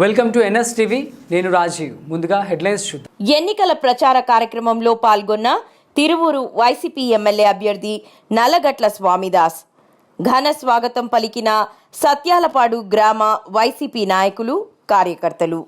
Welcome to NS TV నేను రాజీవ్. ముందుగా headlines చూద్దాం. ఎన్నికల ప్రచార కార్యక్రమంలో పాల్గొన్న తిరువూరు వైసీపీ ఎమ్మెల్యే అభ్యర్థి నల్లగట్ల స్వామిదాస్. ఘన స్వాగతం పలికిన సత్యాలపాడు గ్రామ వైసీపీ నాయకులు కార్యకర్తలు.